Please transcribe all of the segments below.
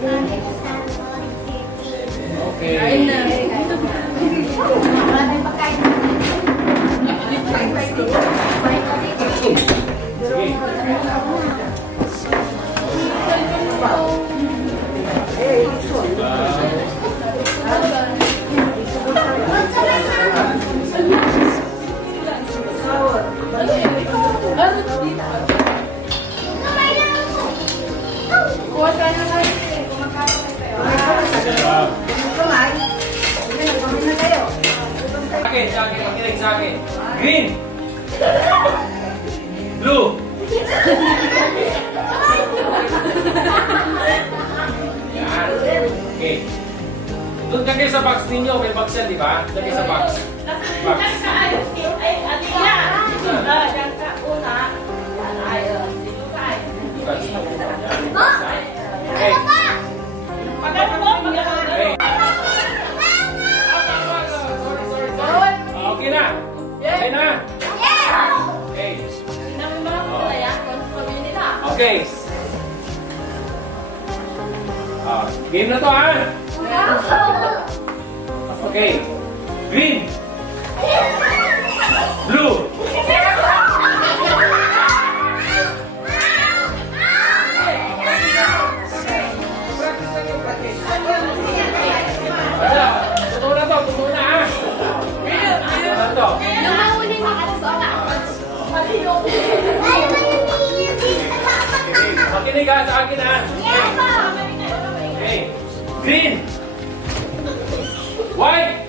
Okay. Sa akin. Green. Blue. Yan. Okay. Doon ka kayo sa box ninyo. May box yan, di ba? Doon kayo sa box. Box. Okay. Okay na? Okay na? Okay. Okay. Game na to, ha? Okay. Green. Blue. Totoo na to, totoo na, ha? Makinig ka sa akin, ha? Okay. Green. White.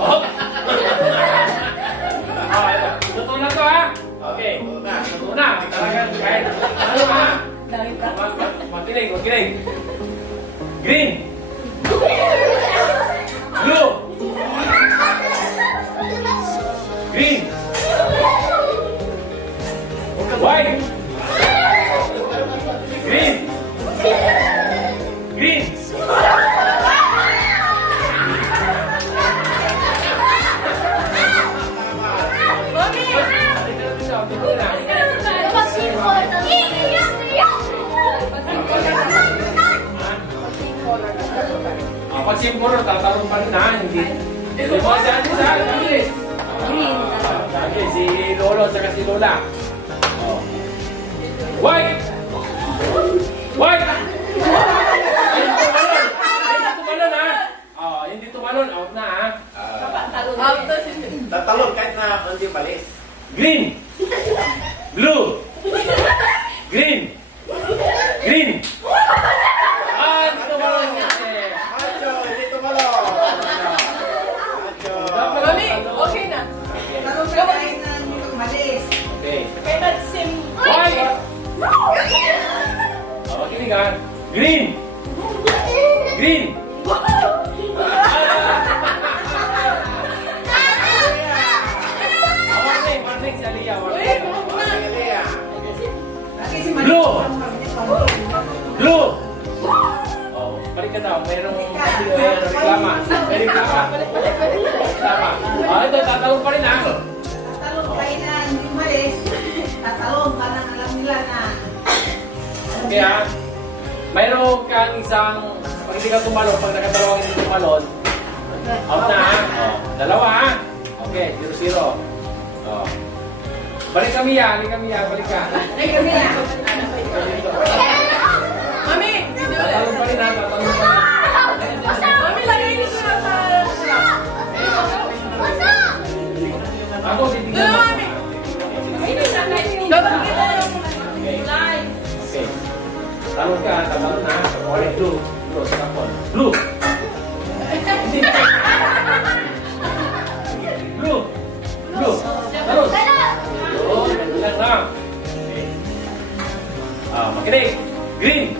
Oh. Totoo na to, ha? Okay. Totoo na. Talagang kahit ano, ha? Makinig, makinig. Green. Blue. Green. White. Green. Green. Pag simbolo, tatalong pa rin, ha? Hindi. Diba dyan sa akin? Si Lolo at si Lola. White! White! Hindi tumalon, ha? Hindi tumalon. Out na, ha? Tatalon kahit na hindi balis. Green! Blue! Green! Green! Hindi tumalon. Macho, hindi tumalon. Macho. Mami, okay na. Kain na hindi umalis. Okay. Kaya nag-sim. White! Kinig, ha? Green! Green! Warning si Aliyah. Blue! Blue! Balik ka daw. Mayroong reklama. May reklama. Ito, tatalong pa rin, ha? Tatalong kain na hindi umalis. Tatalong parang alam nila na. Okay, ha? Mayroong kang isang, pag hindi ka tumalon, pag nakadalawang hindi tumalon, out na, ha? Dalawa, ha? Okay, 0-0. Balik kami, ha? Balik kami, ha? Balik ka. Mami! Tatalong pa rin, ha? Tatalong pa rin. Mami, lagay dito na sa... Ako, titignan mo. Mami! Dapat kita yung line. Okay. Talon ka, tatalon na. Orange, blue. Blue, sa kapon. Blue! Blue! Blue! Talon! Oh, bilang na. Okay. Makinig. Green!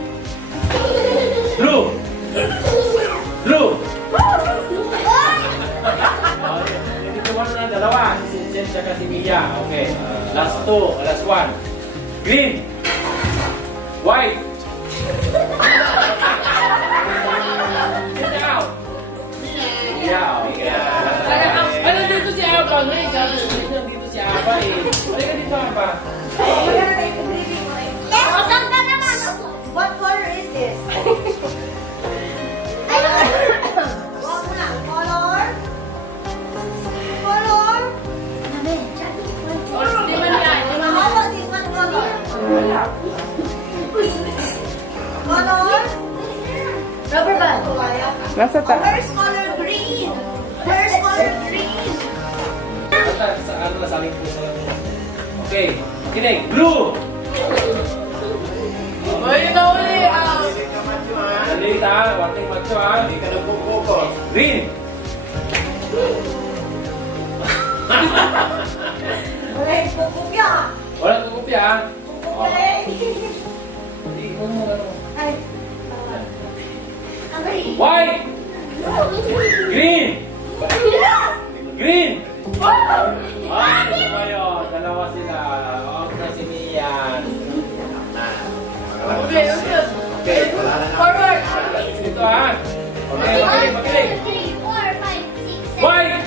Blue! Blue! Hindi naman na dalawa. Si Jen at si Mia. Okay. Last two. Last one. Green! White! Sit down! Yeah, okay. Ano dito si Aba? Dito si Aba eh. Balik ka dito, Aba. What color is Nasa Oh, where's color green? Where's color green? Sa ano na saling puso lang. Okay. Kinig. Blue. Uy, yun na uli. Hindi ka macho, ha? Salita. Warning macho ha. Hindi ka nagpupuko. Green. Wala yung pupukya. Wala kang kopya ha. Pupukya eh. Hindi mo mo ano. Ay. Agay. White. Green. Green. Ah, ano ba yun? Dalawa sila. Huwag na si Mian. Okay, okay. Okay, wala na. Forward. Dito ha. Okay, makinig, makinig. 3, 4, 5, 6, 7. White.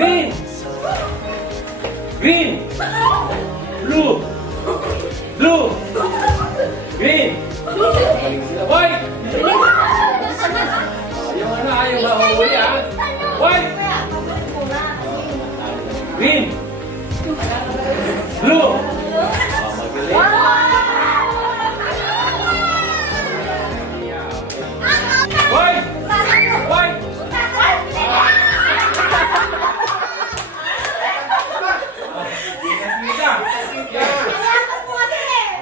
Green. Green. Blue. Blue. Green. Galing sila. White. Yung ano ha, yung mahuli ha. White. Green. Blue. Magaling. White. White.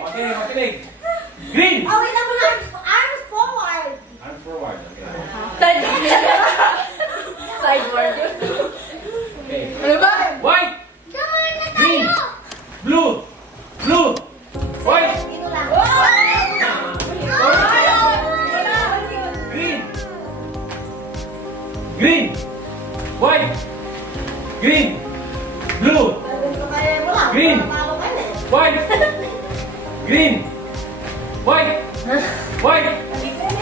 Okay, makinig. Green. Oh, wait, ako na. Arms forward. Arm forward. Okay. Sideward. Okay. Ano ba? White. Come on na Green. tayo! Blue. Blue. White. Dito lang. Green. Green. White. Green. Blue. Green. White. Green. White. White.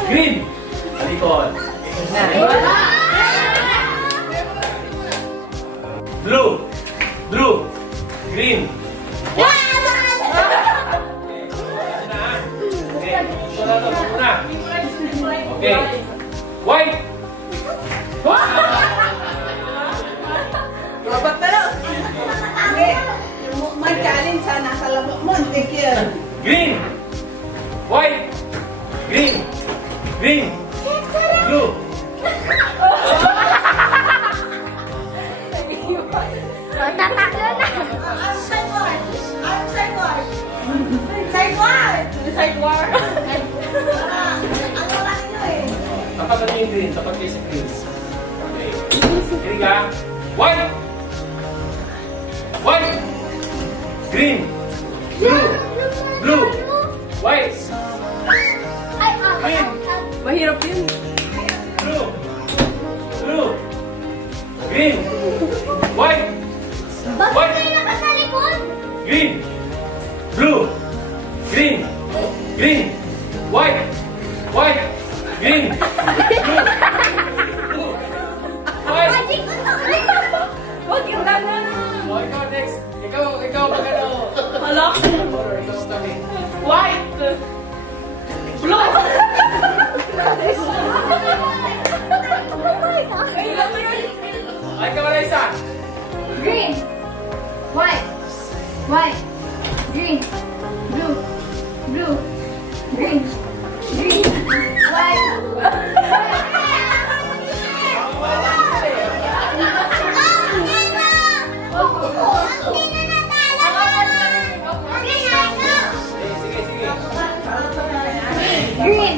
Green. Talikod. Blue. Blue. Green. Okay. Ito na ito. Muna. Okay. White. Robot na lang. May challenge sa nasa labo mo. Take care. Green. White. Green. Green. Blue. Tatalo na! Arms sideward. Arms sideward. Sideward. Sideward. Ano lang nyo eh. Tapat natin yung green. Tapat kayo sa green. Okay. Green ka. White. White. Green. Blue. Blue. White. Green. Mahirap yun. Blue. Blue. Green. White. Bakit White. kayo nakasalikod? Green. Blue. Green. Green. White. White. Green. Blue. Blue. White. Magic ko to! Huwag yung gana. Oh, ikaw next. Ikaw mag ano. Hala. Ikaw starting. White. Blue. Ay, ikaw na isa. Green. White. White. Green. Blue. Blue. Green. Green. White. Sige, sige. Green.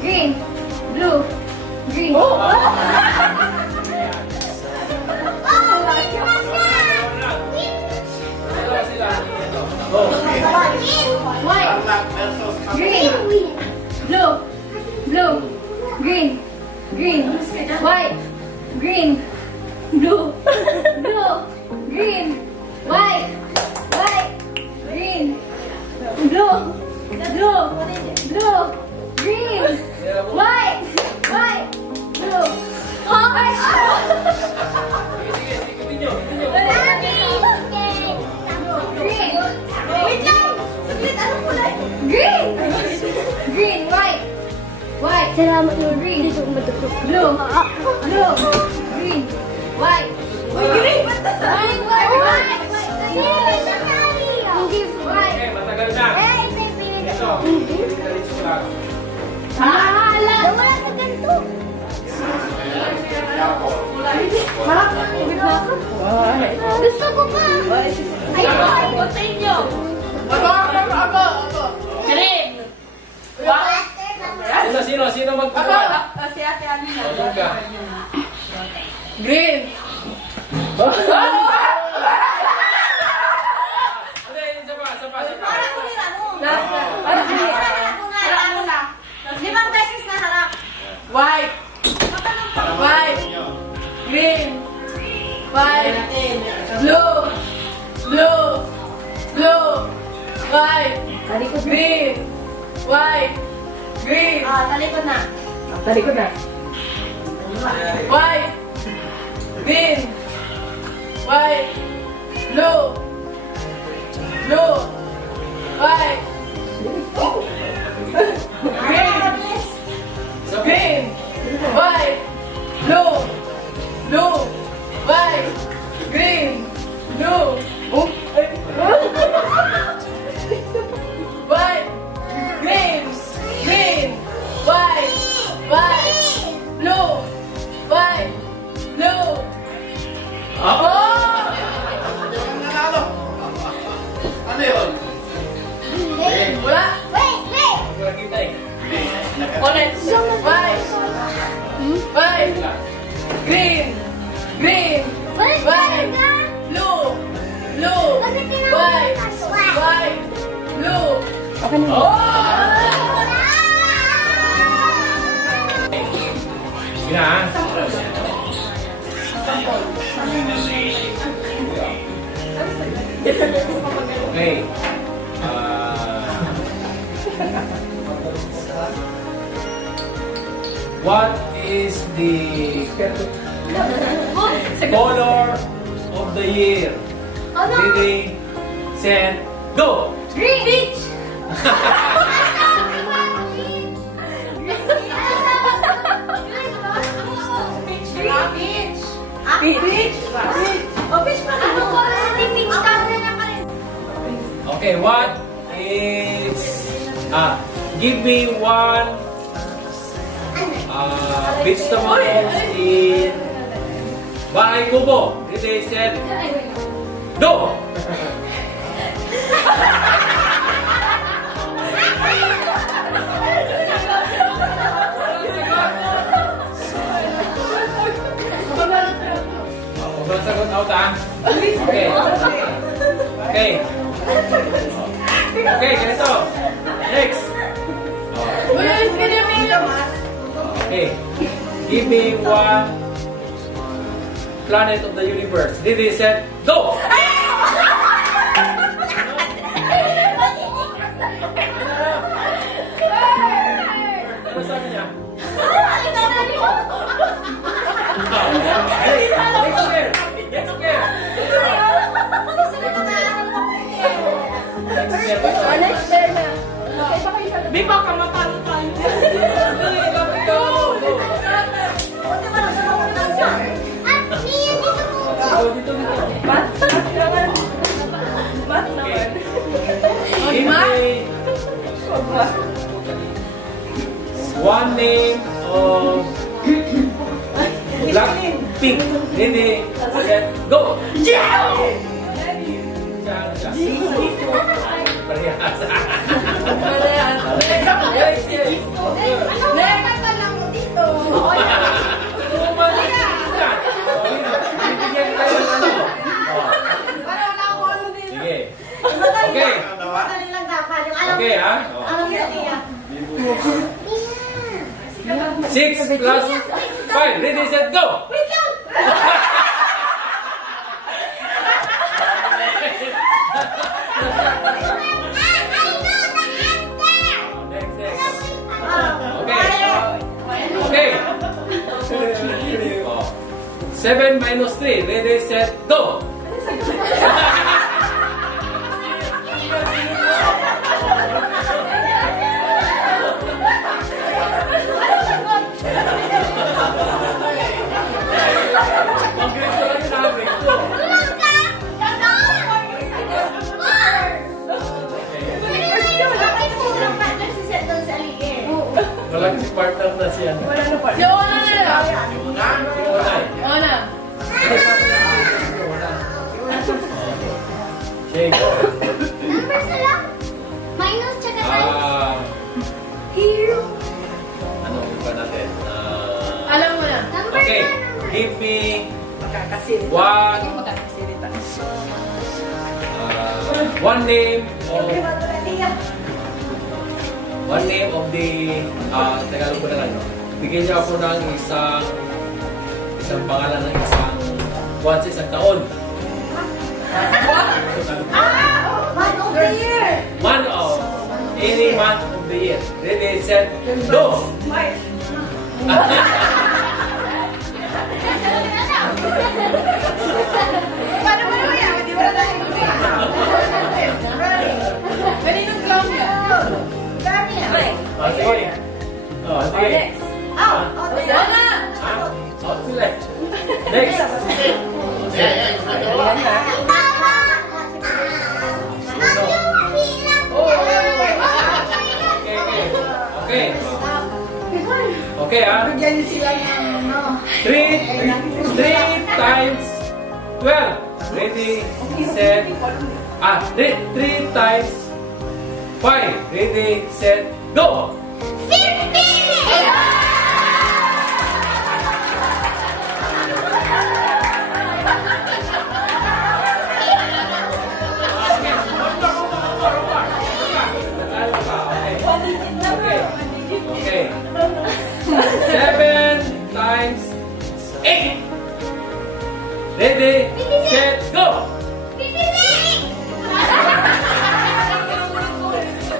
Green. Blue. Green. Dalawa sila. Go. White. Black versus Green. Blue. Blue. Green. Green. White. Green. Blue. Blue. Green. White. White. Green. Blue. Blue. Blue. Green. White. White. Blue. Sige, sige. Continue. Continue. Green. Wait lang. Saglit, anong kulay? Green. Green, white. White. Salamat mo. Green. Blue. Blue. Green. White. Green. White. White. White. Okay, matagal na. Ito. Diretso lang. Hala. Nawala ka ganito. Marap na. Gusto ko pa. Ayun, continue. Green. Sino magkukuha? Si Ate Ani na. Doon ka. Green. Hindi, isa pa. Para ko nila, no? Ano na? 5 beses na harap. White. White. Green. White. Blue. Blue. Blue. White. Green. White. Green. Talikod na. Talikod na. White. Green. White. Blue. Blue. White. Green. Green. White. Blue. Blue. White. Green. Blue. White. Green. Green. White. White. Blue. White. Blue. Oh! Ano yun? Wala. Wala kita eh. Ulit. White. White. Green. Green. White. Blue. Blue. White. White. Blue. Oh! Sige na, ha? Okay. What is the color of the year? Ready, set, go! Green beach. Beach. Ano ko sa beach ka na pa rin. Okay, what is... give me one vegetables in Bahay Kubo. Ready, set, go! Huwag lang sagot out, ha? Okay. Okay. Okay, ganito. Next. Okay. Give me one planet of the universe. Ready, set, go! Ano sabi niya? Next year! Next year! Next year! Next year na. Di ba ka matalo tayo? Dito. Bat naman. Give me one name of Blackpink. Ready, set, go! Parehas. Sige. Okay. Okay, ha? Alam niya niya. 6 plus 5. Ready, set, go! Wait lang! Okay. 7 minus 3. Ready, set, go! Walang si partner na si Okay, give me one name of the Tagalog ko na lang, no? Bigyan niyo ako ng isang pangalan ng isang buwan sa isang taon. Month of the year. Any month of the year. Ready, set, go! March. Paano mo naman yan? Di ba na tayo kaninong clown yan? Sige. Sige. Wala! Sila. Next. Okay, Bigyan niyo sila ng ano. 3 times 12. Ready, set. 3 times 5. Ready, set, go! 50! Okay. 7 times 8. Ready, set, go! 56!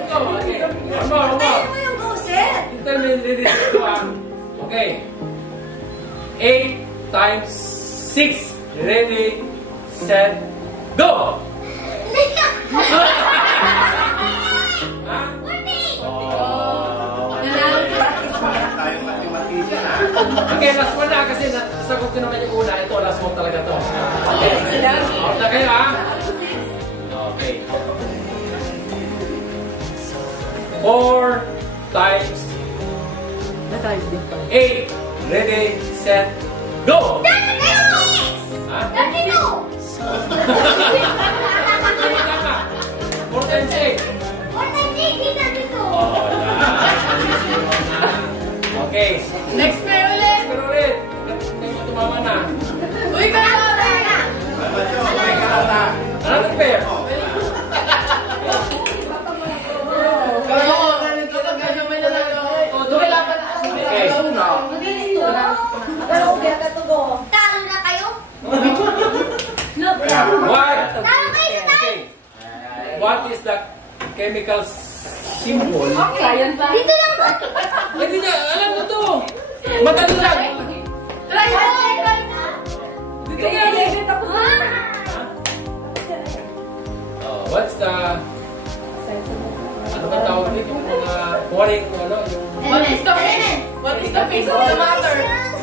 Go, okay. One more. Tayo mo yung goset! Ready, set, go. Okay. 8 times 6. Ready, set, go! Okay, last one na kasi nasagot ko naman yung una. Ito, last one talaga to. Okay. Out na kayo, ha? Okay. 4 times 8. Ready, set, go! 36! Ha? 32! 4 times 8. 32! Oh, okay. Next pair ulit! Pero ulit. Hindi mo tumama na. Uy, kaya na! Another pair. Okay. Talo na kayo? What? Talo kayo sa tayo! What is the chemical symbol? Dito lang ba? Hindi niya, alam mo to. Madali lang. Try mo! Dito nga. What's the... Ano ba tawag dito? Mga pouring, ano, yung... What is the face of the matter?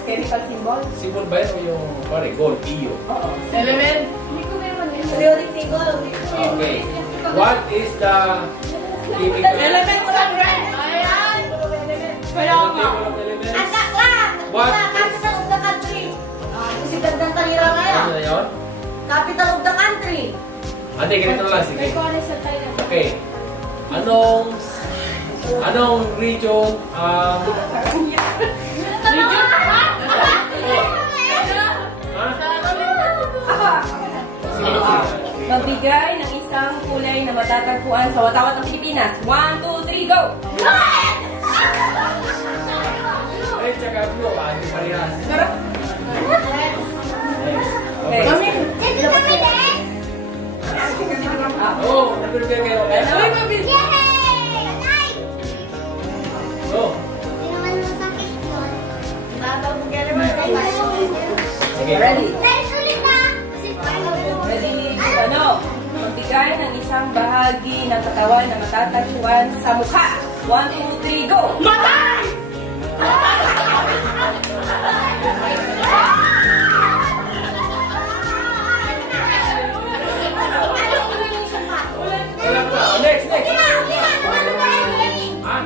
Chemical symbol. Symbol ba yun o yung pouring? Gold, iyo. Element? Priority goal. Okay. What is the chemical... Element sa brand! Ayan! Kaya nga. Elements? What? Capital of the country. Kasi gandang talira Ano kaya. na yun? Capital of the country. Hindi, ganito lang. Sige. Okay. Anong region Magbigay ng isang kulay na matatagpuan sa watawat ng Pilipinas. 1, 2, 3, go! Red tsaka blue. Hindi parehas. Okay. Oh, nag-prepare kayo. Uy, mabilis! Go. Sige. Ready? Ready? Magbigay ng isang bahagi ng katawan na matatagpuan sa mukha. 1, 2, 3, go! Mata! Wala pa. Next. Ha?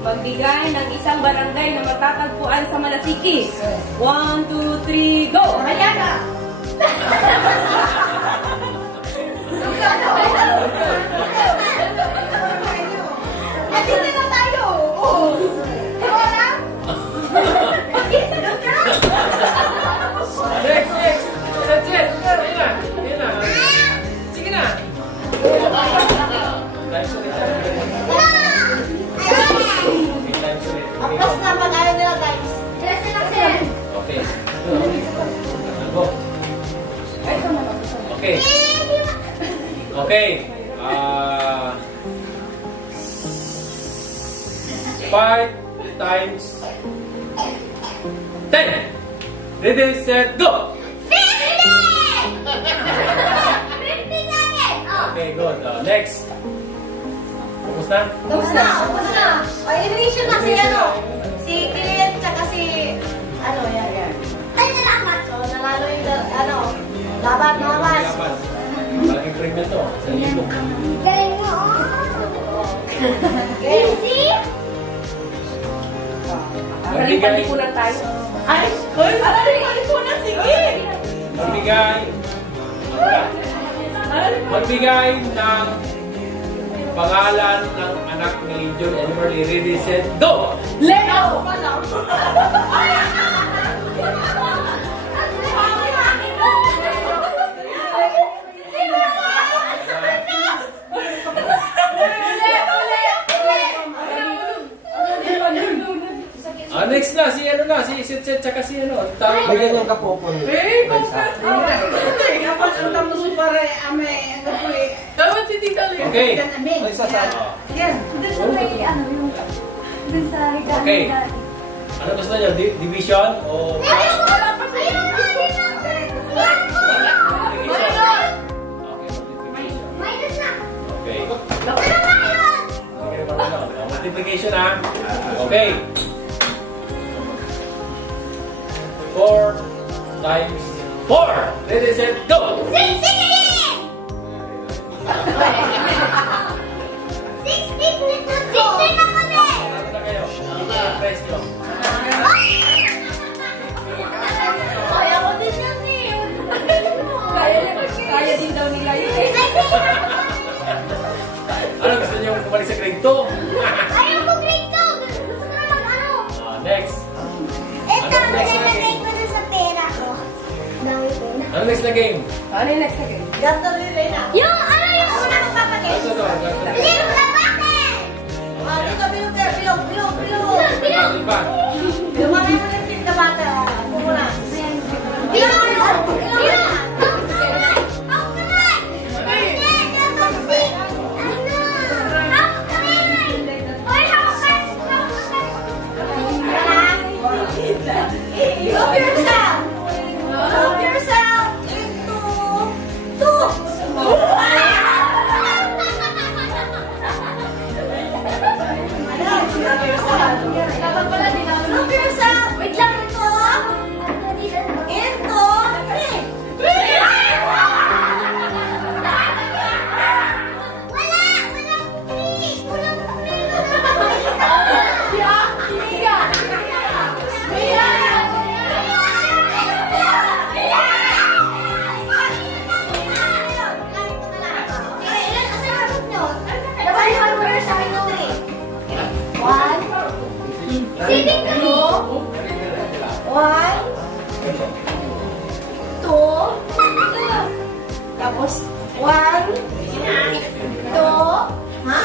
Magbigay ng isang barangay na matatagpuan sa Malasiki. 1, 2, 3, go! Mayaga. Nandito na tayo. Oh. Diba lang? Next, next. That's it. Ayun na. Ayun na. Sige na. Times ulit. Okay, times ulit. Apos na pag-ayaw nila, guys. Okay. Go. Okay. Okay. 5 times 10. Ready, set, go! 50 natin. Oh. Okay, good. Next. Tapos na? Tapos na. O, elimination na si ano. Si Kilian tsaka si... Ano, yan. Ay, salamat. So, nanalo yung ano. Laban, laban. Malaking premium to. 1,000. Galing mo. Easy. Palipunan tayo. Ay, palipunan, sige. Magbigay ng pangalan ng anak ni John and Merly. Ready, set, go! Leo! Next na, si ano na, si Set tsaka si ano. Tawag Lagyan yung kapopon. Kapag ang tamo si pare, ame, ang gapoy. Okay. Ay, sasama. Yan. Doon sa may, ano, yung... Doon sa higaan Okay. ni Daddy. Ano gusto niyo? Division o Ayun mo! Ayun mo! Minus na! Okay. Ano ba yun? Okay, multiplication ha. Okay. 4 times 4. Ready, set, go! 60! 60 na kami! Ano na kayo? Press nyo. Kaya ko din yan eh. Kaya din daw nila yun eh. Ano gusto niyo bumalik sa grade 2? Ayaw ko grade 2! Gusto ko naman ano? Next. Ito, Ano next na nalagay ko na sa pera ko. Dami pera. Ano next na game? Ano yung next again? Gato nila na. Yung ano yung una magpapakit? Ito to. Bilog na bakit? Dito, bilog. Bilog pa. Lumamay mo ng tinta bata. Pumula. Bilog! Bilog! Hawak kamay! Hawak kamay! Hindi, dapat si... Ano? Hawak kamay! Hoy, hawak kamay! Love yourself. Love yourself. Into... Two. Love yourself. Dapat pala din ako. Love yourself. Wait lang ito. Into... Three. Sitting ka mo? 1, 2, tapos 1, 2, ha? 1,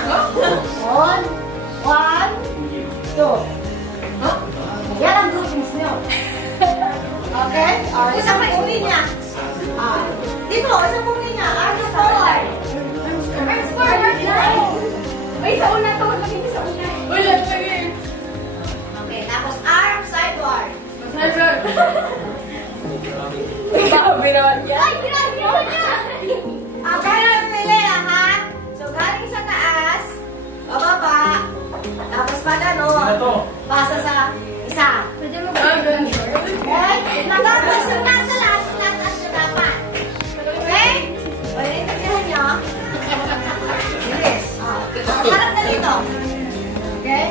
2. Yan ang groupings nyo. Okay? Isang pong linya. Dito, isang pong linya. Ano po? Arms forward line. Ay, sa una to. Magiging sa una. Wala, lagi. Okay, tapos arm sideward. Sabi naman yan. Ay, grabe mo na. Ganun nila, ha? So, galing sa taas, bababa, tapos pa Ano ganon, to? pasa sa isa. Pwede mo Okay? Natapos yung nasa last, nataas yung dapat. Okay? Pwede natindihan nyo? Yes. Harap na dito. Okay?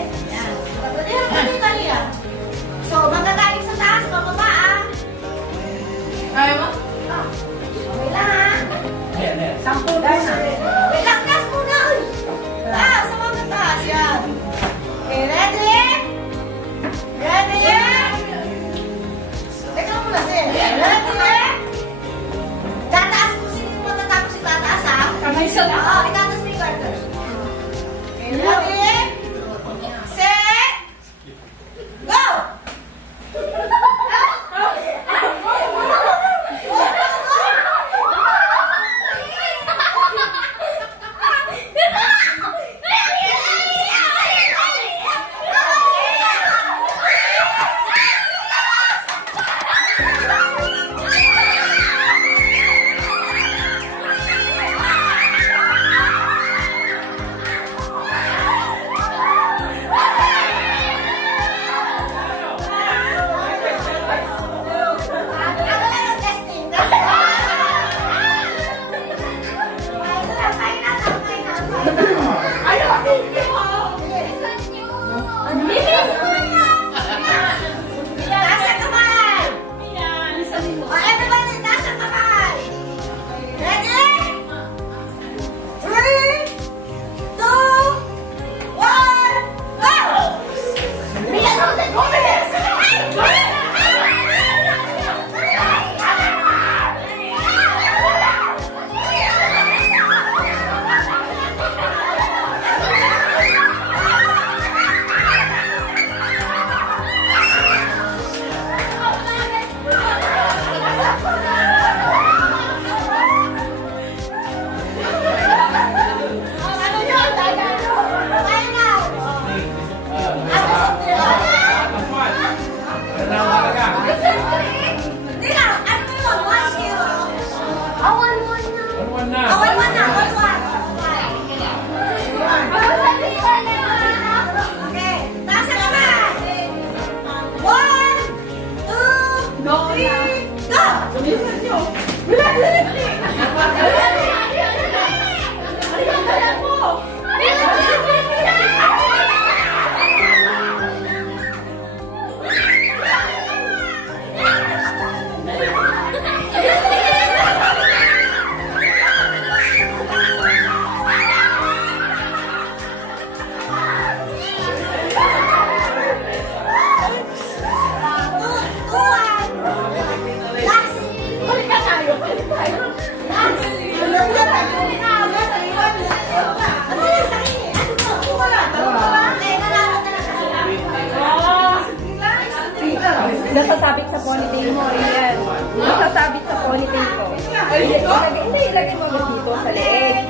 ponytail mo. Ayan. Masasabit sa ponytail ko. Hindi, ilagay mo dito sa leeg.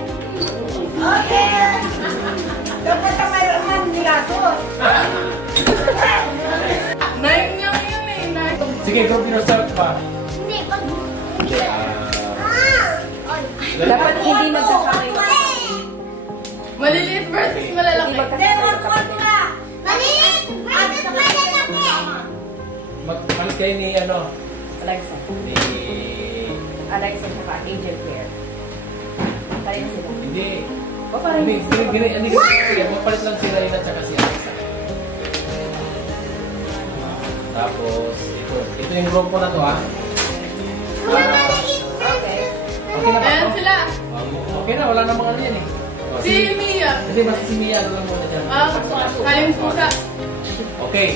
Okay. Dapat ka mayroon ng nilasos. Nine lang yun eh. Nine. Sige, group yourself pa. Hindi, pag... Dapat hindi magkasama yung Maliliit versus malalaki. Maliit versus malalaki. Magpalit kayo ni ano? Alexa. Ni... Alexa siya Angel Claire. Pareho sila. Hindi. O parang Hindi kasi magpalit lang sila yun at saka si Alexa. Tapos, ito yung grupo na to ha. Okay. Okay na ba Ayan to? sila. Okay na, wala namang ano yan eh. O, Si Mia. Hindi, basta si Mia lang muna dyan. Kaling pusa. Okay.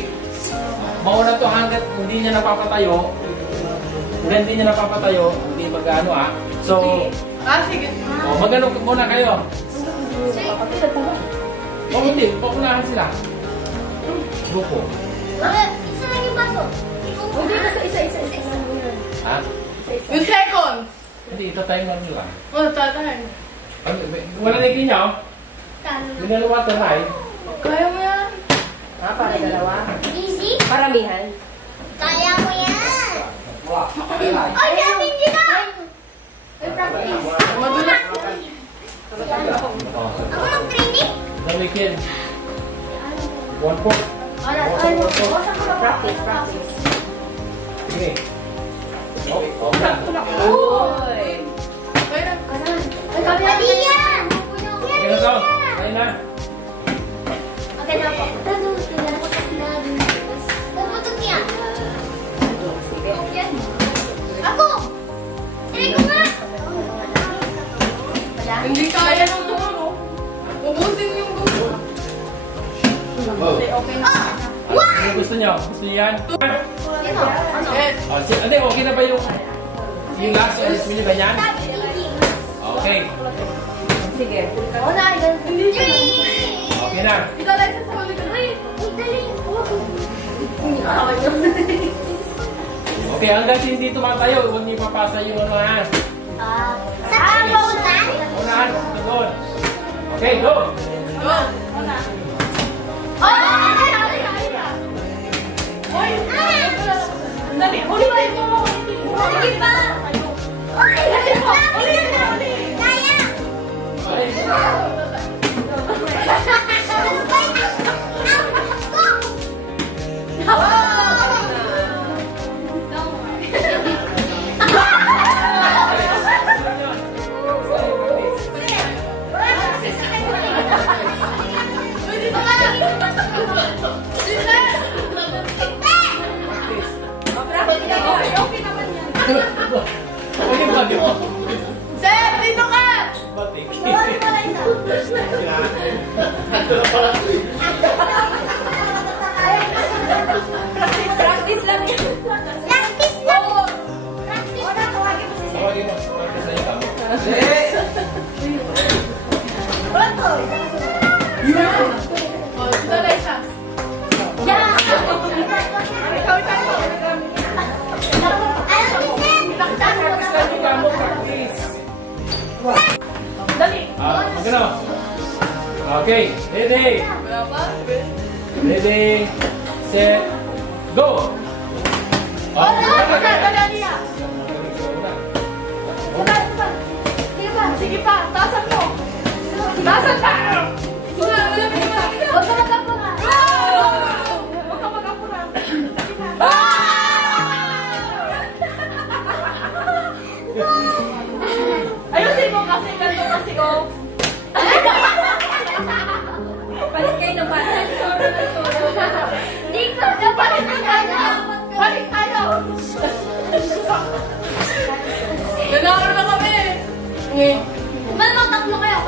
Mauna to hanggat hindi niya napapatayo. Kung hindi niya napapatayo, hindi mag-ano ah. So, Sige. magano muna kayo. O hindi, papunahan sila. Grupo. Isa lang yung baso. Hindi, basta isa. Ha? Yung second. Hindi, ito time lang nila. Tatahan. Wala na yung niya, oh. Minalawa to na eh. Kaya mo yan. Para dalawa. Easy? Paramihan. Kaya mo yan. Ay, namin din na. Ay, practice. Madulas. Oh. Ako mag-training? The weekend. 1-4. Practice. Sige. Okay, okay na. Uy! Kaya. Mali yan. Okay na to. Kaya na. Okay na po. Puputok yan. Ako! Try ko nga! Hindi kaya ng gusto. Ubusin yung gusto. Okay na. Ano gusto niyo? Gusto niyo yan? Ito, ano? Yes. Oh, hindi, okay na ba yung last or mini ba yan? Okay. Sige. Okay na. Ilalay sa huli ka. Okay, hanggang hindi tumatayo, huwag niyo papasa yung ano ha. Saan ba unan? Unahan, doon. Okay, go! Go. Dali, ulitin mo! Sige pa! Kaya! Okay ba yun? Sir, dito ka! Batik. Practice lang yan. Practice lang! Practice na! Tawagin mo si Sir. Tawagin mo, tawagin sa'yo kamo. Pronto! Ilalay siya. Kamo, practice. Dali. Magano? Okay, ready? Wala pa? Ready, set, go! Dali niya. Sige pa, tasan mo. Tasan pa! Wala ka magkapura. Huwag ka magkapura. Ayusin mo kasi, ganito kasi ko. Palit kayo ng bata. Dito! Dapat tayo! Balik tayo! Nanalo na kami! Tatlo kayo!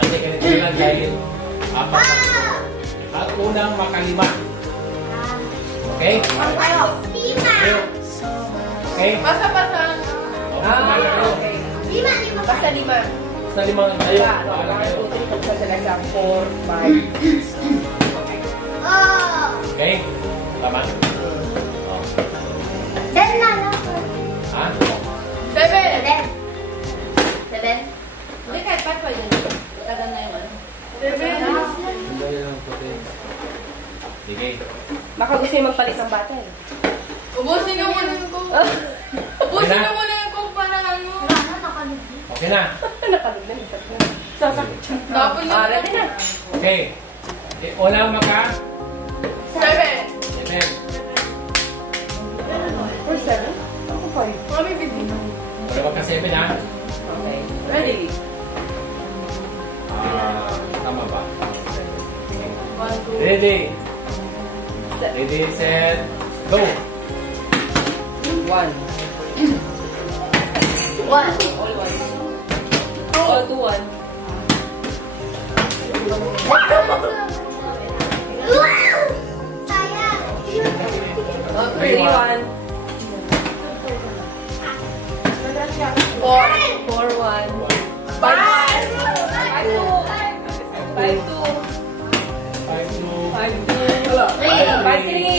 Ate, ganito lang dahil apat. At unang makalima. Okay? Tayo! Lima! Okay? Pasa-pasa. Okay. Lima! Basta 5. Sa limang tayo. Wala. Wala kayo. Tutuloy sa sila sa 4, 5. Okay? Tama? Oh. Then na, no? Ha? 7. 7. Hindi, kahit 5 pa yun. Tagal na yun. 7. Sige. Baka gusto yung magpalit ng bata eh. Ubusin na muna yung coke. Ubusin na muna yung coke para ano. Okay na. Nakalog na. Sasakit siya. Tapos na. Ready na. Okay. Unang maka. 7. 7. Or 7? Ako 5. Mami, bibi. Unang maka 7 ha. Okay. Ready? Tama ba? 1, 2. Ready. Ready, set, go. 1. 1. All 2, 1. Three, 3, 1. 4, 1. 5, 2. 5, 3.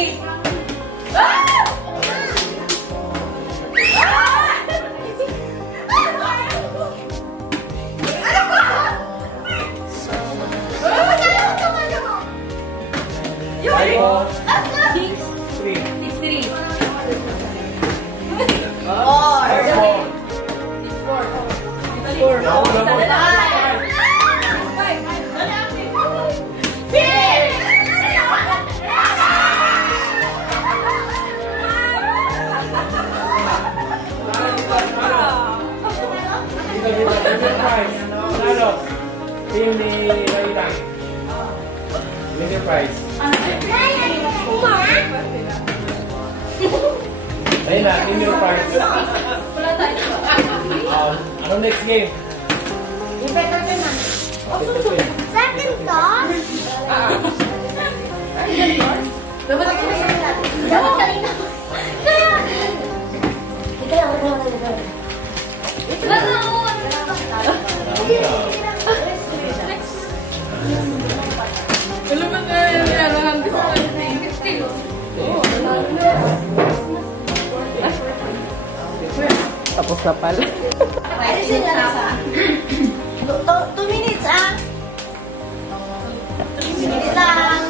Prize. Reyna, in your prize. Anong next game? Second toss? Dapat kanina. Alam mo na yun, yan. Tapos na pala. 2 minutes, ah. 2 minutes lang.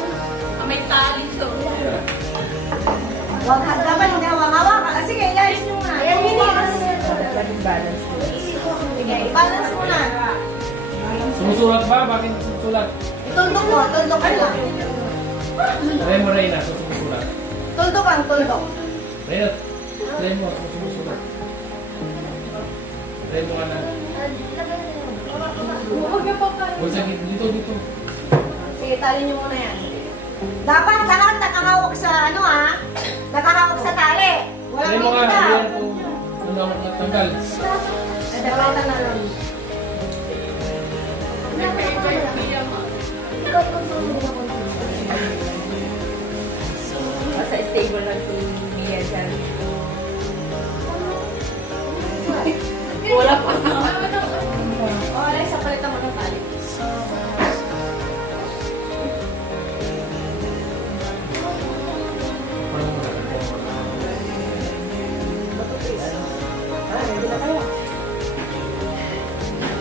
May tali to. Huwag dapat hindi hawak-hawak. Sige, ilayos nyo nga. 2 minutes. Balance. Sige, balance muna. Sumusulat ba? Bakit sumusulat? Tuldok mo, tuldok ka lang. Try mo, Reyna, sumusulat. Tuldok. Reyna, try mo, sumusulat. Try mo nga na. Huwag sa dito. Sige, tali nyo muna yan. Dapat lahat nakahawak sa ano, ah. Nakahawak sa tali. Try Walang mo nga, kita. Reyna, kung natanggal. Dalawa na lang. Basta stable lang si Mia dyan. Wala pa. O, Alexa, palitan mo ng tali.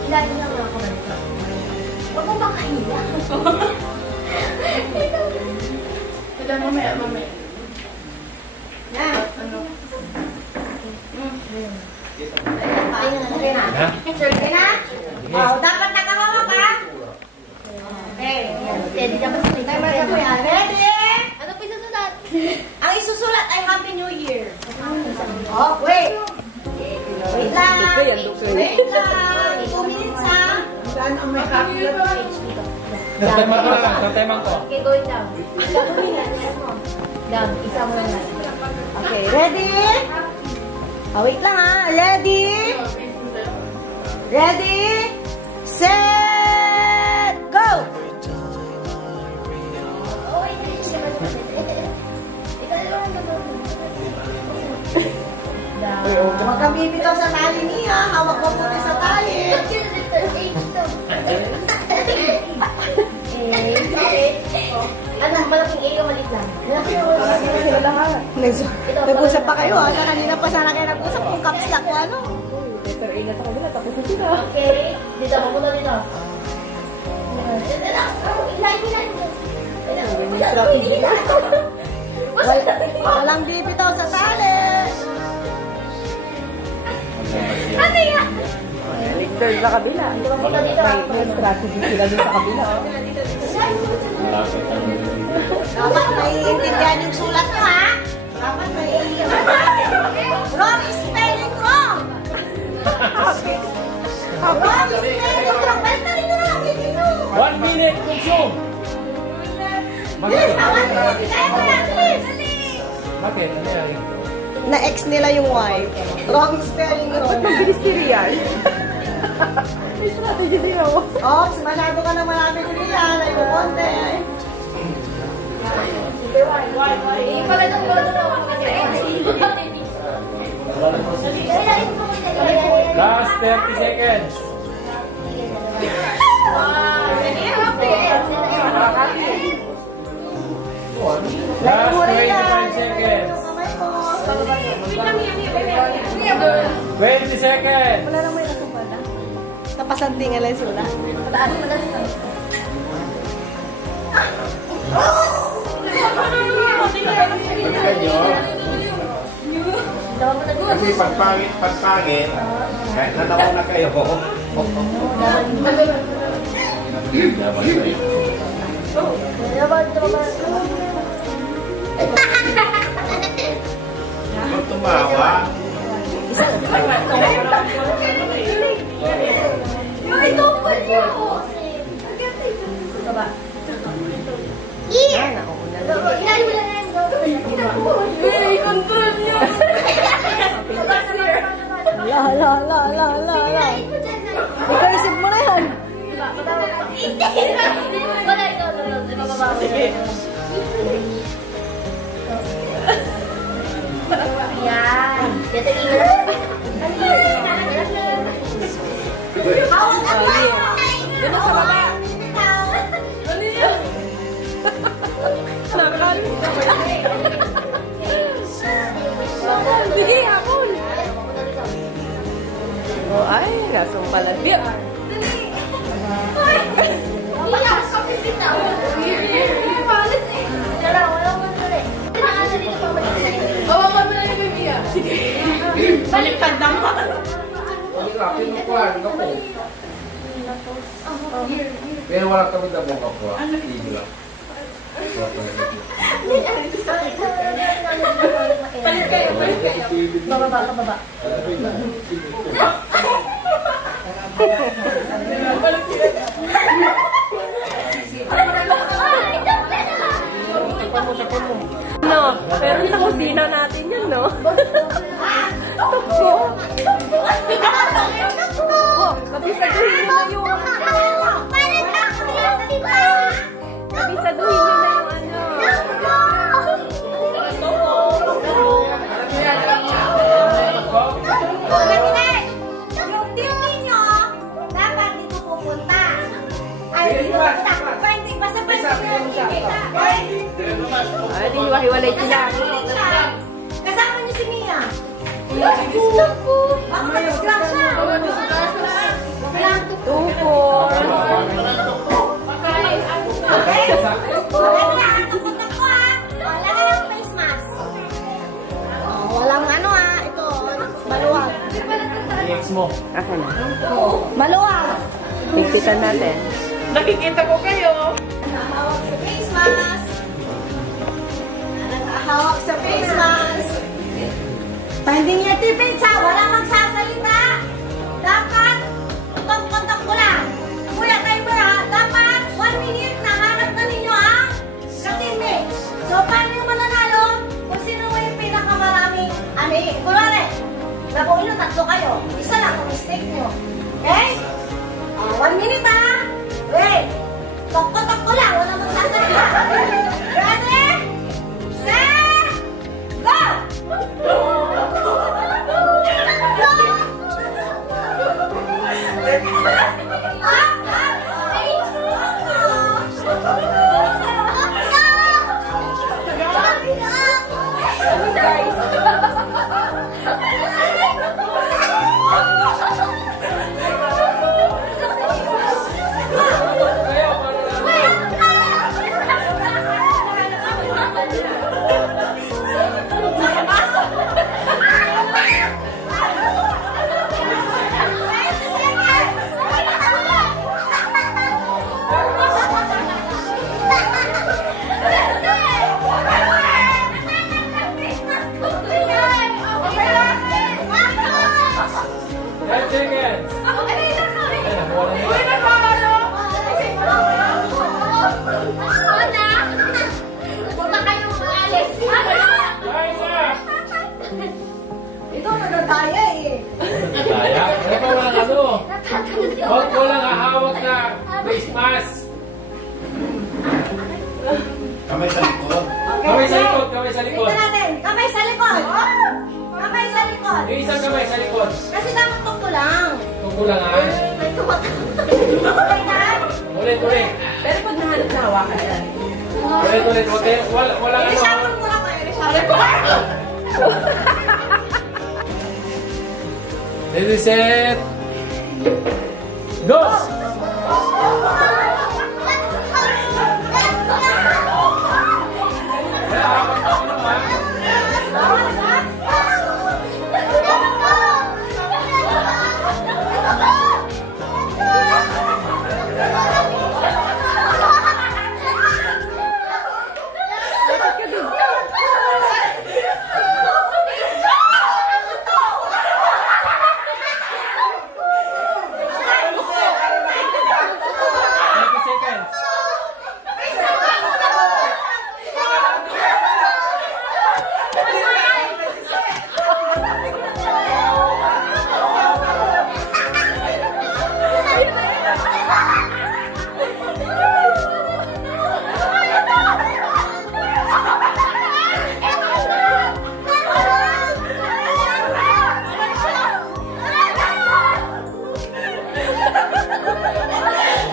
Ilalim lang ako ganito. Huwag mo bang kahiya? Sila mamaya. Yan. Okay na. Ha? Okay na? O, dapat nakahawak, ha? Okay. Steady dapat sa may Timer na po yan. Ready? Ano pa isusulat? Ang isusulat ay Happy New Year. Oh, wait. Wait lang. Wait lang. 2 minutes, ha? Saan ang may copy of page dito? Tatimang ko lang, tatimang ko. Okay, going down. Gagawin na. Down. Isa mo na. Okay, ready? Oh, wait lang, ha? Ready? Ready? Set! Go! Oh, hindi siya ikaw lang naman. Huwag kang bibitaw sa tali niya. Hawak mo muna sa tali. Ano, malaking A o maliit lang? Nag-usap pa kayo ha? Kanina pa sana kayo nag-usap kung caps lock o ano. Pero ingat sa kanila, tapos na sila. Okay. Dito, mapunta dito. Walang bibitaw sa tali. Ano yan? Victor sa kabila. Mapunta dito. May strategy sila dun sa kabila. Malapit ang Dapat maiintindihan yung sulat nyo ha? Dapat maiintindihan. Wrong is spelling wrong. Wrong is spelling wrong. Balik na rin nyo na lang dito. 1 minute consume! Yes, awan nyo. Kaya mo lang, please. Bakit? Ano yan? Na-X nila yung Y. Wrong spelling wrong. Mabilis si Rian. May strategy din ako. Ops, masyado ka na malapit ni Rian. Ay, konti. Hindi pala itong lodo na ako kasi. Last 30 seconds. Last 25 seconds. 20 seconds. Wala nang may nasumpa na. Napasanting nga lang yung sulat. Kasi pagpangit, kahit nanawa na kayo. Huwag tumawa. Control niyo. La. Ikaw isip mo na yan. Wala ito. Yan. Hawak ako. Dito sa baba. Nakal. Sige, ako. Oh, ay, nasumpalan. Biyo. Baliktad naman. Pero wala kami na mong kapwa. Hindi lang. Balik kayo. Bababa. No, pero sa kusina natin yan, no? Tukso. Oh, kabisaduhin nyo na yung... Kabisaduhin nyo na yung ano. Yung team ninyo, dapat dito pupunta. Ay, dito pupunta. Pwede, basta pwede kita. Ay, di hiwa-hiwalay sila. Kasama niyo si Mia. Naku. Ako mag-scrap siya. Tupo. Okay? Wala na, tukutak ko ha. Wala na yung face mask. Walang ano ha. Ito, maluwag. I-X mo. Akin na. Maluwag. Pigpitan natin. Nakikita ko kayo. Hawak sa face mask. Hawak sa face mask. Finding your tipid ha. Walang magsasalita. Dapat, kontak ko lang. Kuya, kayo ba ha? Dapat, 1 minute na hanap na ninyo ang ka-teammate. So, paano yung mananalo? Kung sino mo yung pinakamaraming ani. Kunwari, nabuhin nyo, 3 kayo. Isa lang kung mistake nyo. Okay? 1 minute ha. Wait. Tok-tok ko lang. Walang magsasalita. Ready? Set! Go! Go! face mask. Kamay sa likod. Okay, Kamay sa likod, kamay sa likod. Tingnan natin. Kamay sa likod. Kamay sa likod. Yung isang kamay sa likod. Kasi dapat tukto lang. Tungkulang ha. May tumatay na. Ulit, ulit. Pero pag nahanap na hawakan na. Ulit, ulit. Wala ano. I-shuffle mo lang kayo. I-shuffle. Ready, set. Go!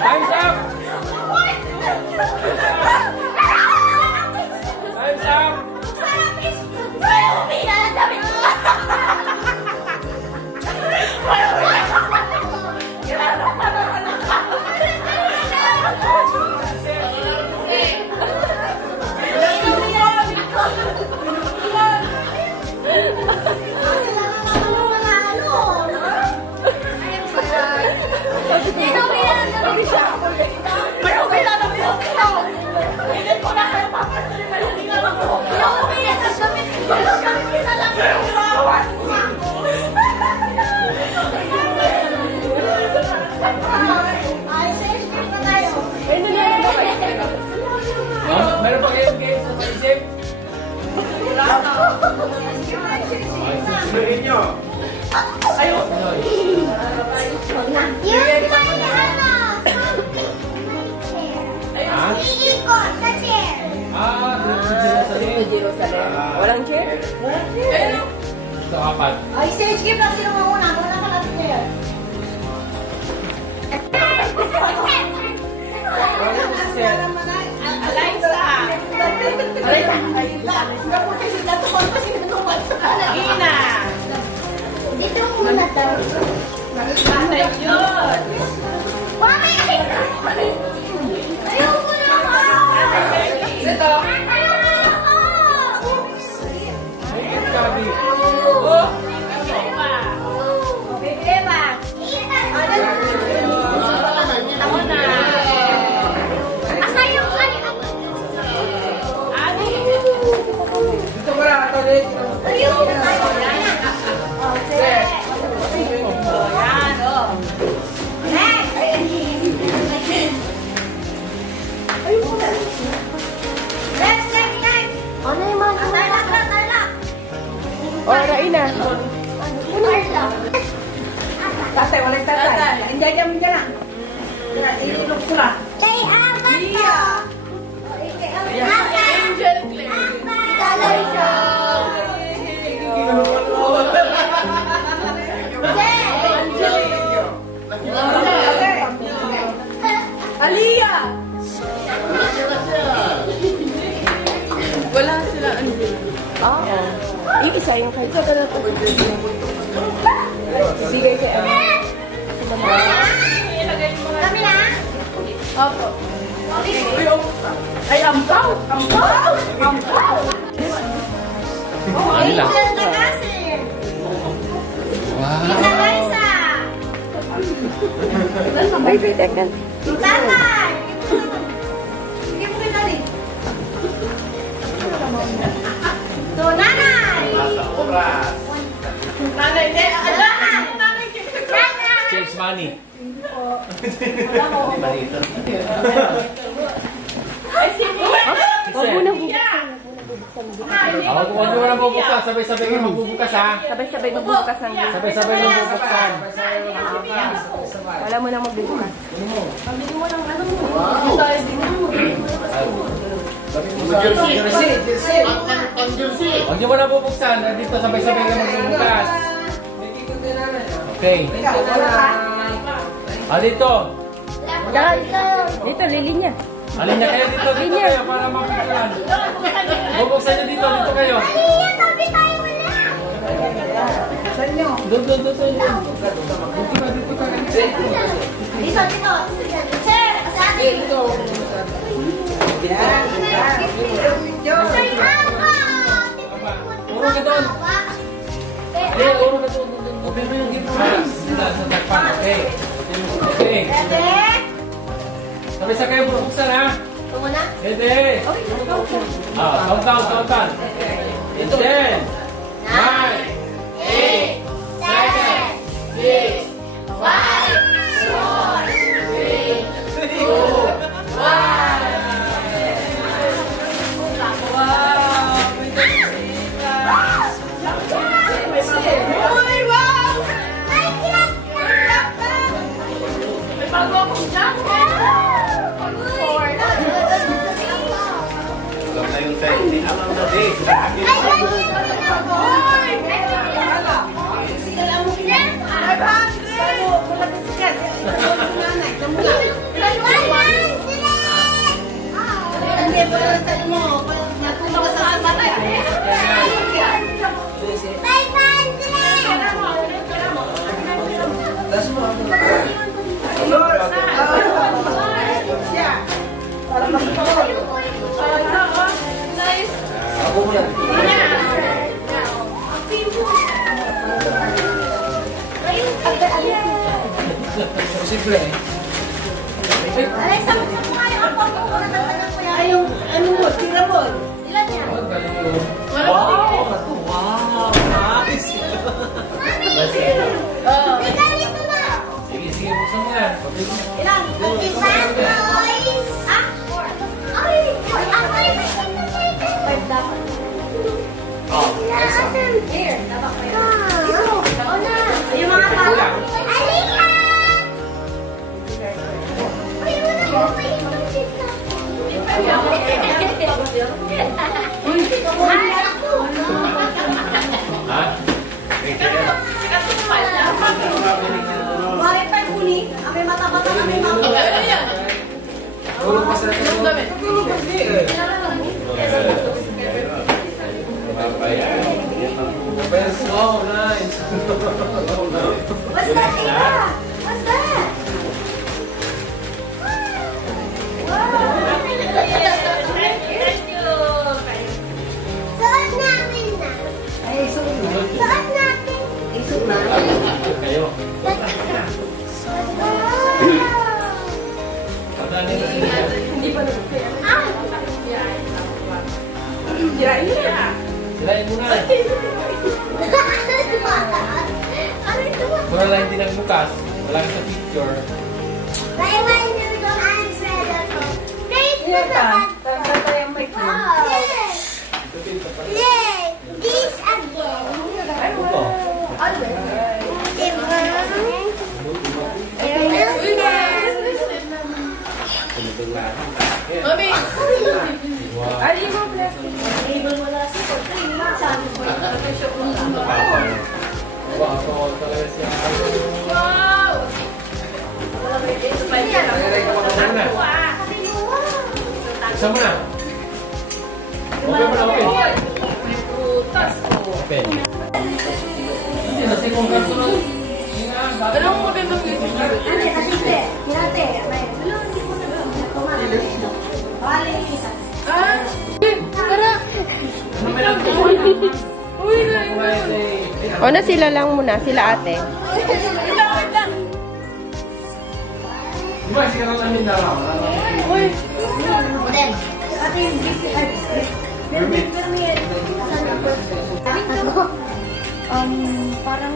Time's up! Time's up! Meron pa kayong game sa paisip? Sinuhin nyo. Walang chair? Ito, apat. Ay, stage game lang sino mauna. Wala ka natin na yan. Dito muna daw. Mami! Ayoko na ako! Ito. Gabi. Eva. Asa yung Dito mo lang. Ito ulit. ayoko na! Ano yung mga tarlak? O, Raina. Tatay, walang tatay. Hindi dyan mo dyan lang. Itilog ko lang. Kay Abat to! Angel Claire. Aliyah! Wala sila, Angel. Oo. Yung isa yung kahit sa na to. Sige kay Emma. Kami na? Opo. Ay, ampaw! Ampaw! Ampaw! Ano lang? Angel na kasi. Wow. Tita Liza. Ay, wait, second. Tatay. Sige mo pinali. So, nanay. Nasa oras. Nanay, hindi. Nanay. Change money. Huwag mo na buksan. Huwag nyo walang bubuksan. Sabay-sabay kayo magbubukas, ha? Sabay-sabay magbubukas ng gate. Sabay-sabay magbubuksan. Wala mo nang magbubukas. Huwag nyo walang bubuksan. Dito sabay-sabay kayo magbubukas. Okay. Dito. Dito, lilinya. Alin na kayo dito kayo para mapicturan. Bubuksan nyo dito kayo. Doon. Dito ka. Dito. Sir, sa atin. Puro ka doon. Puro ka doon. Open mo yung gift box. Sa takpan. Okay. Sabay-sabay kayo bubuksan, ha? Tungo na? Pwede. Countdown. 10, 9, 8, 7, 6, Posible eh. Ay, sabi ko kayo ang pagkukunan ng tanong ko yan. Ay, yung ano mo, tira mo. Ilan yan? Wow! Nice! Ikaw dito na. Sige, buksan mo yan. Ilan? Isa, boys. Ay, ako ay five dapat. Here, dapat ko yan. Oo na. Yung mga tao. Alika! Ay, wala ko pa yung dito. Ha? Bakit pa yung huli? Kami mata-mata kami mga. Tulog pa sila. Tulog pa sila eh. Oh, nice. What's that, Eva? What's that? Suot namin na. Ay, suot na. Suot natin. Ay, suot na. Kayo. Hindi pa nag-fair. Ah! Sirain mo na. Sirain mo na. Ano ito ba? Mura lang hindi nagbukas. Wala ka sa picture. Buy one new don't answer the phone. Please Yan put the ka. bag. Tanda tayong may clue. Yes. Yes. This again. Ito. Mami! Wow. Ay, yung mga plastic. Wow, ito talaga siya. Wow! Saan mo na? Saan mo na? Open mo na, open. May prutas ko. Open. Hindi, nasi kong ganito lang. Anong magandang music? Ah! Tara! Uy, Kumain O na sila lang muna, sila ate. Wait lang. Di ba, sigaw namin na lang. Uy! Parang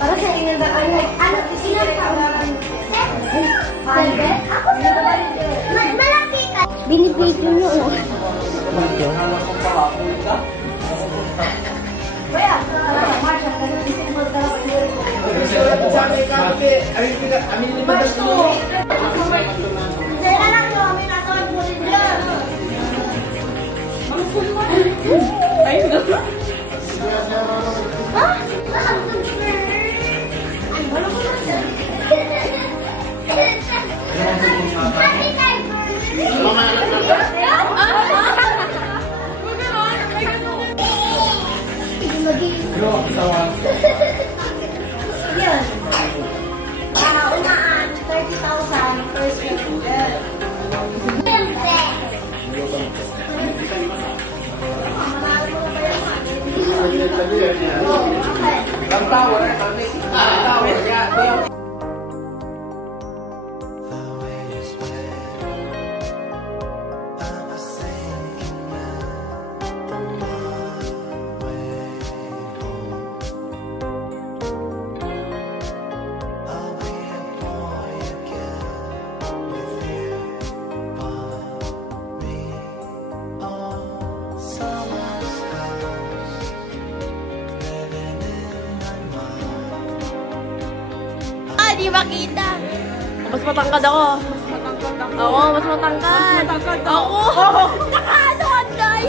para sa inyo ba ano sila malaki ka binibidyo nyo Kuya, March, ang ganun December ka lang. March 2. Hindi na lang yun, may nataon po rin dyan. Ayun na. Ha? Ay, wala ko na dyan. Yan. Unaan, 30,000 per square meter. Di makita. Mas matangkad ako. Oo, mas matangkad. Ako. Nakano, Anday.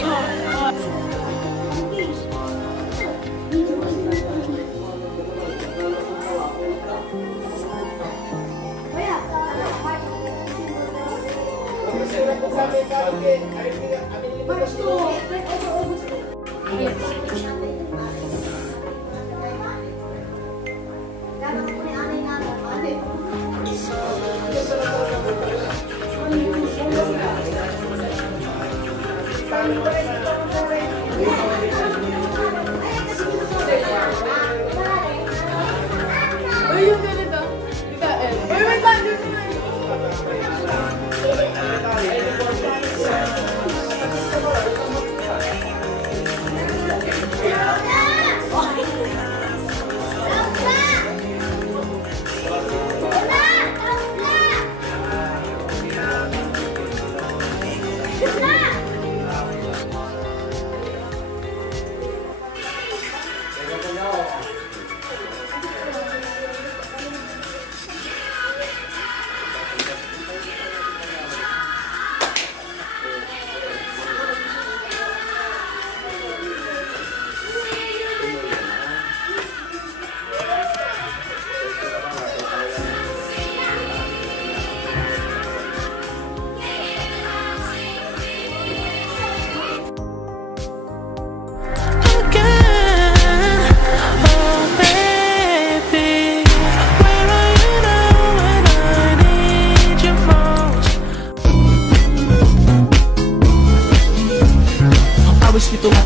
March 2. Uy, yung ganito. Uy, wait lang.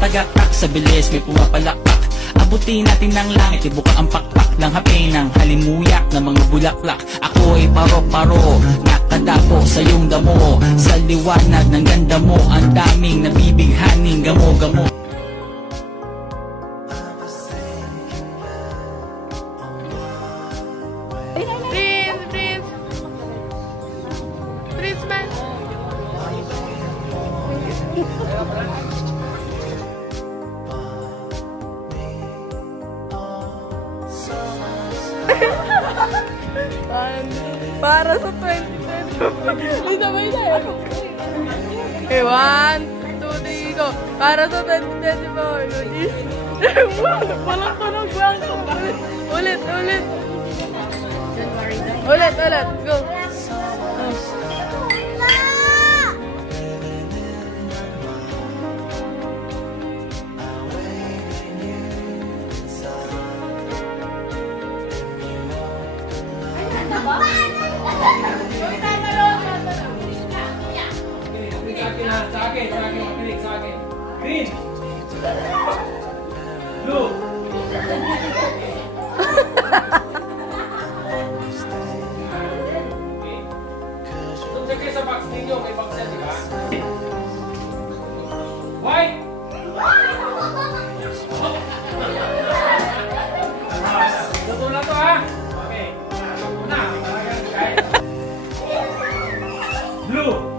Tagaktak sa bilis may pumapalakpak. Abutin natin ng langit, ibuka ang pakpak ng hapin ng halimuyak ng mga bulaklak. Ako ay paro-paro, nakadapo sa iyong damo. Sa liwanag ng ganda mo, ang daming nabibighaning gamo-gamo. Prince man. Para sa 2020. Hindi sabay na eh. Okay, 1, 2, 3, go. Para sa 2024. Walang tunog lang. Ulit. Ulit. Go. Sa akin, makinig sa akin. Green. Blue. Okay. Tunjak kayo sa box ninyo, may box yan, di ba? White. Luto na to, ha? Okay. Una, guys. Blue.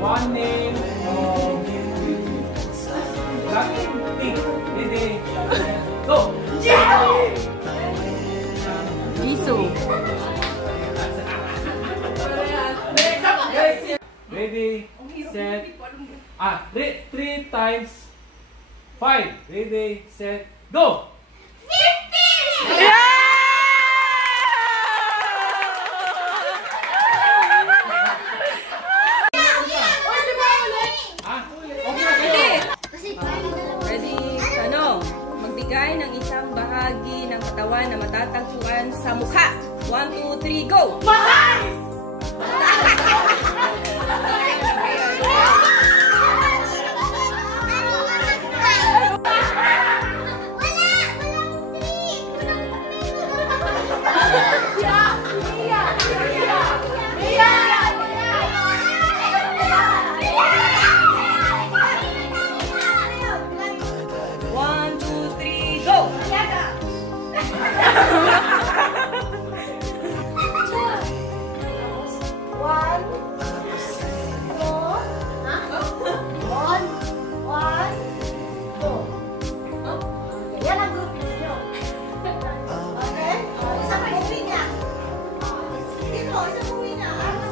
one name of Black Pink. Ready? Go! Jisoo. Ready, set, 3 times 5. Ready, set, go! 50! Yeah! Ready? Ano? Magbigay ng isang bahagi ng katawan na matatagpuan sa mukha. 1, 2, 3, go! Mahal!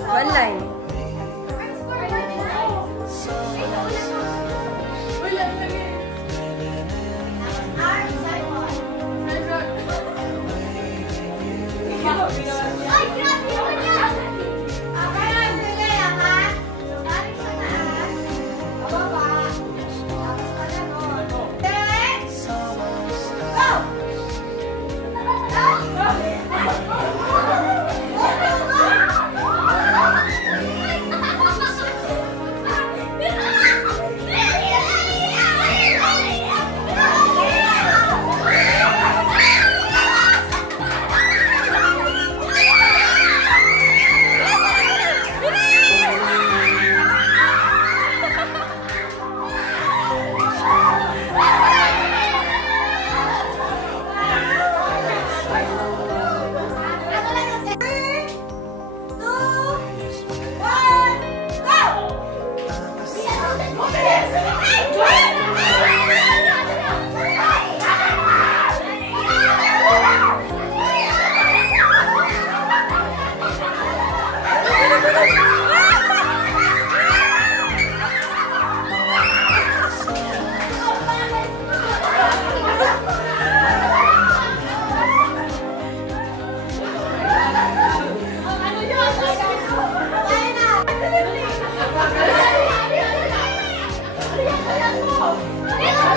One line.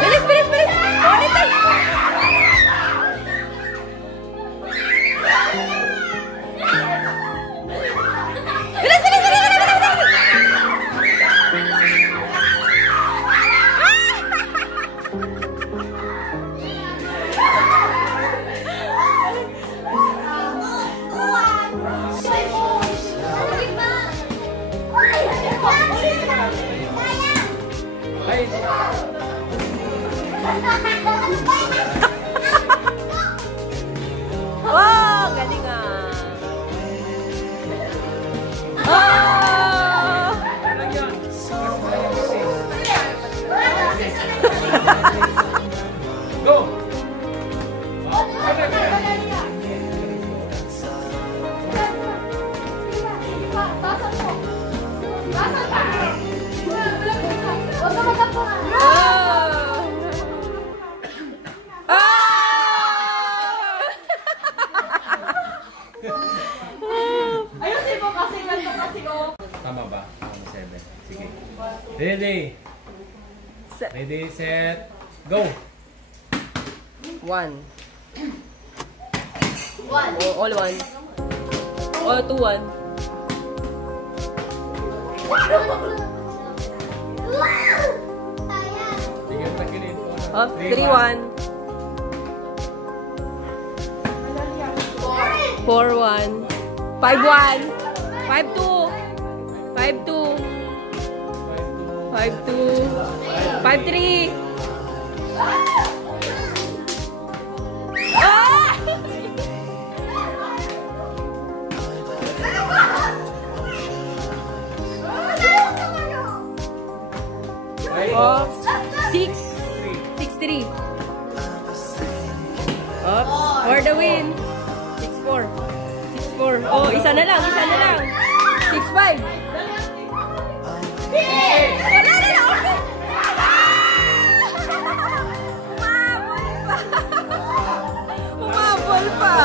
Bilis, bilis, bilis! Ulit tayo! Bilis, bilis, bilis, bilis, wow, galing ah. Oh! Go! Tama ba? 7. Sige. Ready? Ready, set, go! 1. Oh, all 1. All 2, 1. Sige, tagilid po. Oh, 3, 1. 4, 1. 5, 1. 5, 2. 5, 2. 5, 2. 5, 3. Ah! Oops. 6. 6-3. Oops. For the win. 6-4. 6-4. Oh, isa na lang. 6-5. Wala na lang. Umabol pa.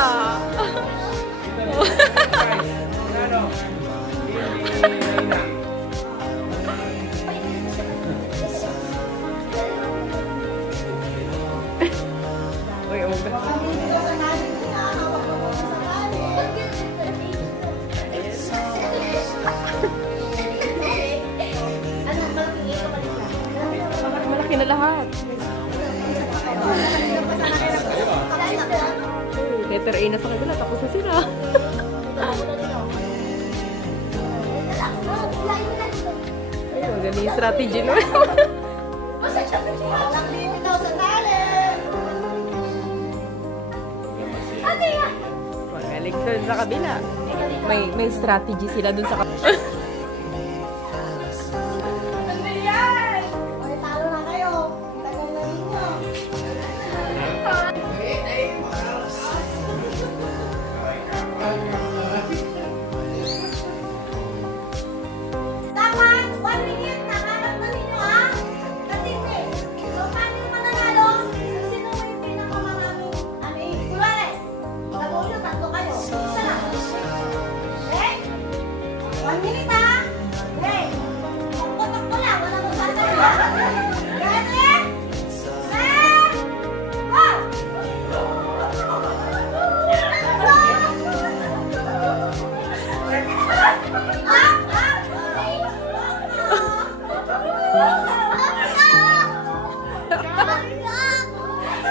Uy, malaki na lahat. Letter A na sa kabila, tapos na sila. Ay, magaling yung strategy nun. Magaling dun sa kabila. May strategy sila dun sa kabila.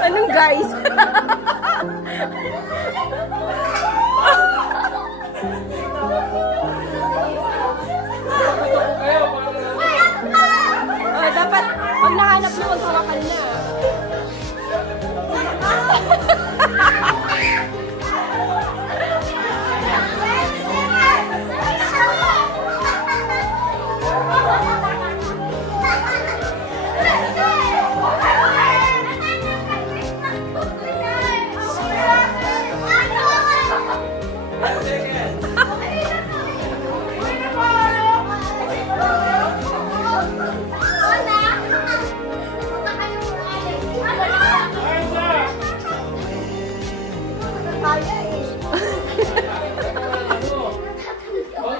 Anong guys? Oh, dapat pag nahanap na, maghawakan na.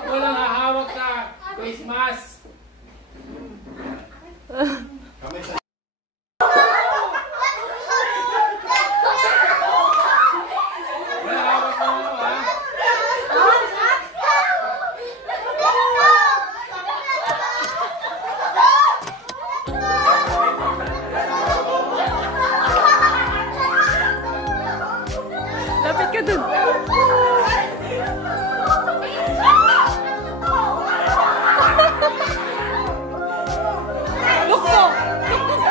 Walang hahawak sa Christmas. Lapit ka dun. Lukso! Lukso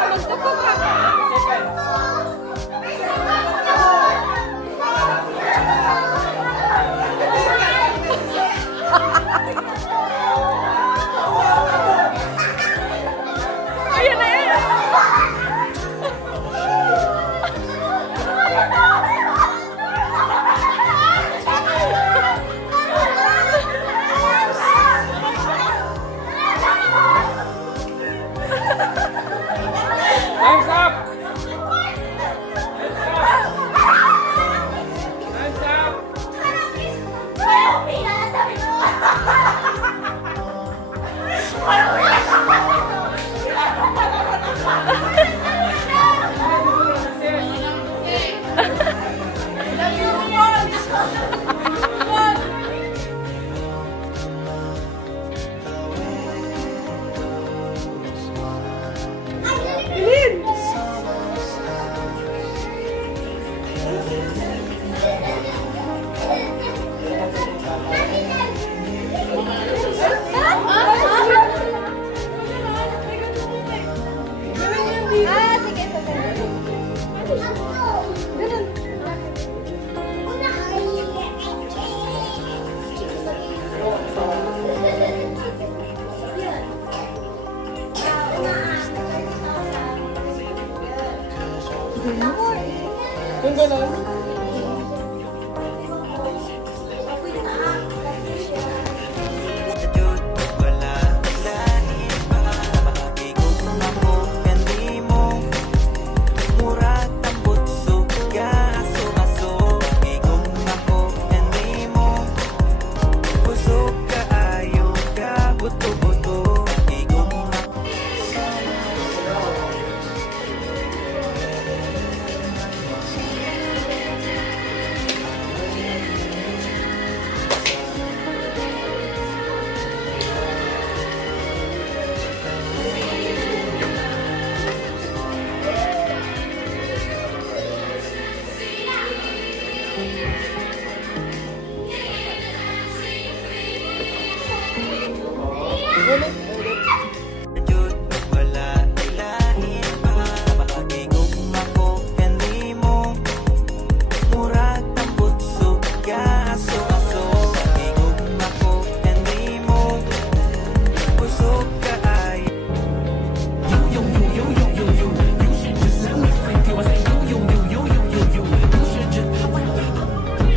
ganon.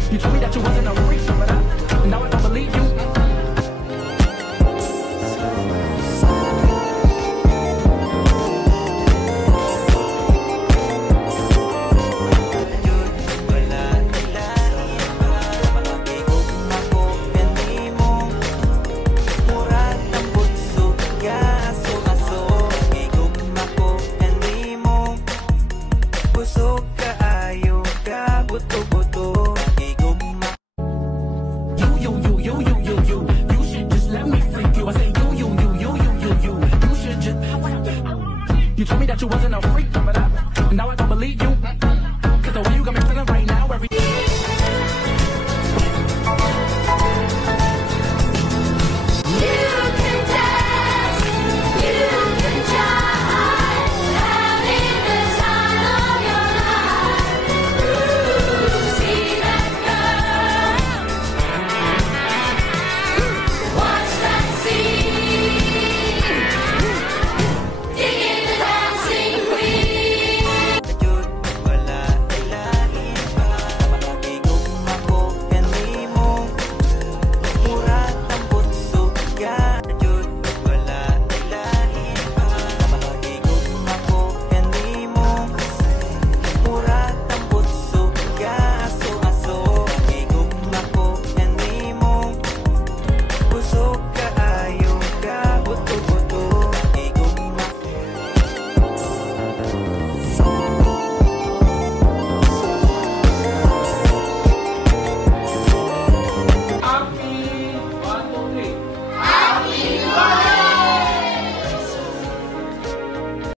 You told me that you wasn't a freak, but now I don't believe you. You told me that you wasn't a